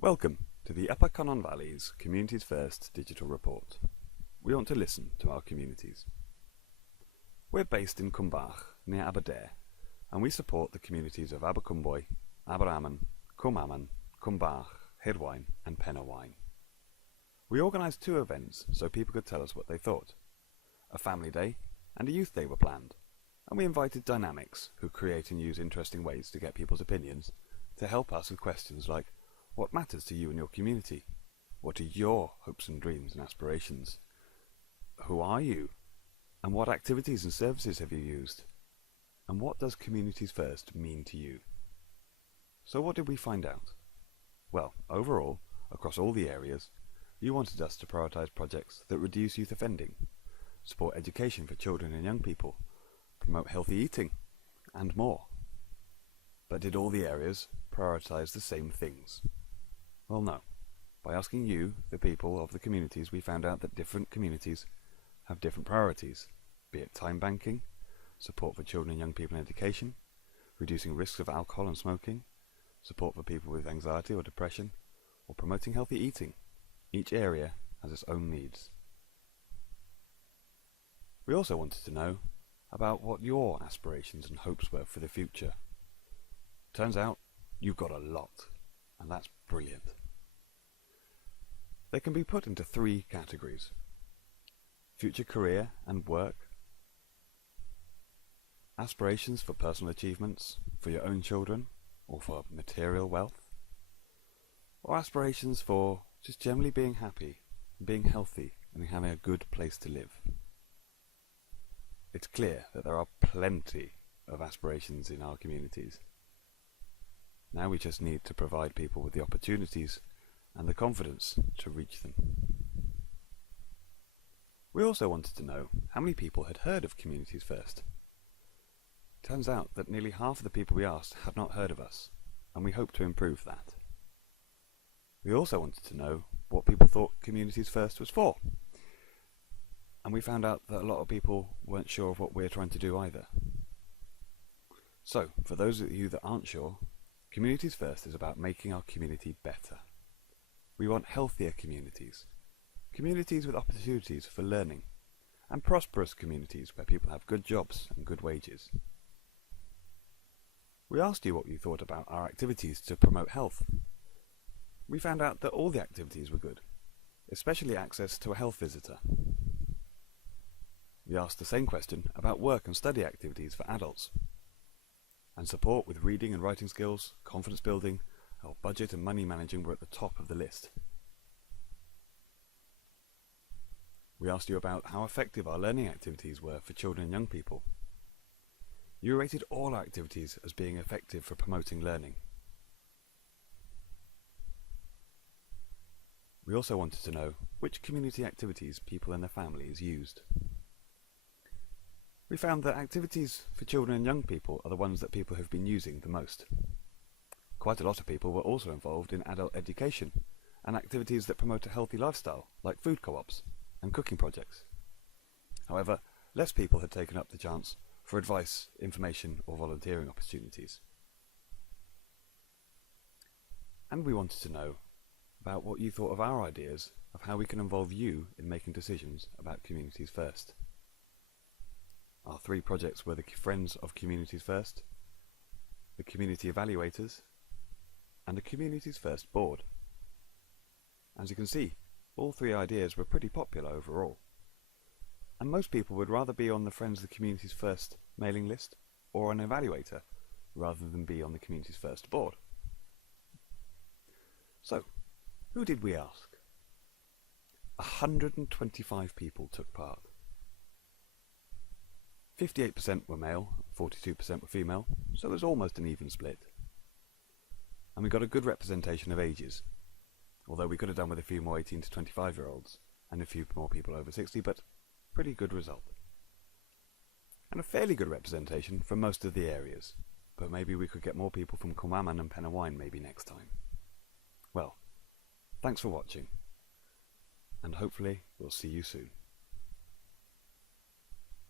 Welcome to the Upper Cynon Valley's Communities First digital report. We want to listen to our communities. We're based in Cumbach, near Aberdare, and we support the communities of Abercwmboi, Aberaman, Cumaman, Cumbach, Hirwaun and Penawine. We organised 2 events so people could tell us what they thought. A family day and a youth day were planned, and we invited dynamics who create and use interesting ways to get people's opinions to help us with questions like, what matters to you and your community? What are your hopes and dreams and aspirations? Who are you? And what activities and services have you used? And what does Communities First mean to you? So what did we find out? Well, overall, across all the areas, you wanted us to prioritise projects that reduce youth offending, support education for children and young people, promote healthy eating, and more. But did all the areas prioritise the same things? Well, no. By asking you, the people of the communities, we found out that different communities have different priorities, be it time banking, support for children and young people in education, reducing risks of alcohol and smoking, support for people with anxiety or depression, or promoting healthy eating. Each area has its own needs. We also wanted to know about what your aspirations and hopes were for the future. Turns out you've got a lot, and that's brilliant. They can be put into 3 categories: future career and work, aspirations for personal achievements, for your own children, or for material wealth, or aspirations for just generally being happy, being healthy, and having a good place to live. It's clear that there are plenty of aspirations in our communities. Now we just need to provide people with the opportunities and the confidence to reach them. We also wanted to know how many people had heard of Communities First. Turns out that nearly half of the people we asked had not heard of us, and we hope to improve that. We also wanted to know what people thought Communities First was for, and we found out that a lot of people weren't sure of what we're trying to do either. So, for those of you that aren't sure, Communities First is about making our community better. We want healthier communities, communities with opportunities for learning, and prosperous communities where people have good jobs and good wages. We asked you what you thought about our activities to promote health. We found out that all the activities were good, especially access to a health visitor. We asked the same question about work and study activities for adults, and support with reading and writing skills, confidence building, our budget and money managing were at the top of the list. We asked you about how effective our learning activities were for children and young people. You rated all our activities as being effective for promoting learning. We also wanted to know which community activities people and their families used. We found that activities for children and young people are the ones that people have been using the most. Quite a lot of people were also involved in adult education and activities that promote a healthy lifestyle, like food co-ops and cooking projects. However, less people had taken up the chance for advice, information or volunteering opportunities. And we wanted to know about what you thought of our ideas of how we can involve you in making decisions about Communities First. Our 3 projects were the Friends of Communities First, the Community Evaluators, and the Communities First Board. As you can see, all 3 ideas were pretty popular overall, and most people would rather be on the Friends of the Communities First mailing list or an evaluator rather than be on the Communities First Board. So, who did we ask? 125 people took part. 58% were male, 42% were female, so it was almost an even split. And we got a good representation of ages, although we could have done with a few more 18 to 25-year-olds and a few more people over 60, but pretty good result. And a fairly good representation from most of the areas, but maybe we could get more people from Cumaman and Penawine maybe next time. Well, thanks for watching, and hopefully we'll see you soon.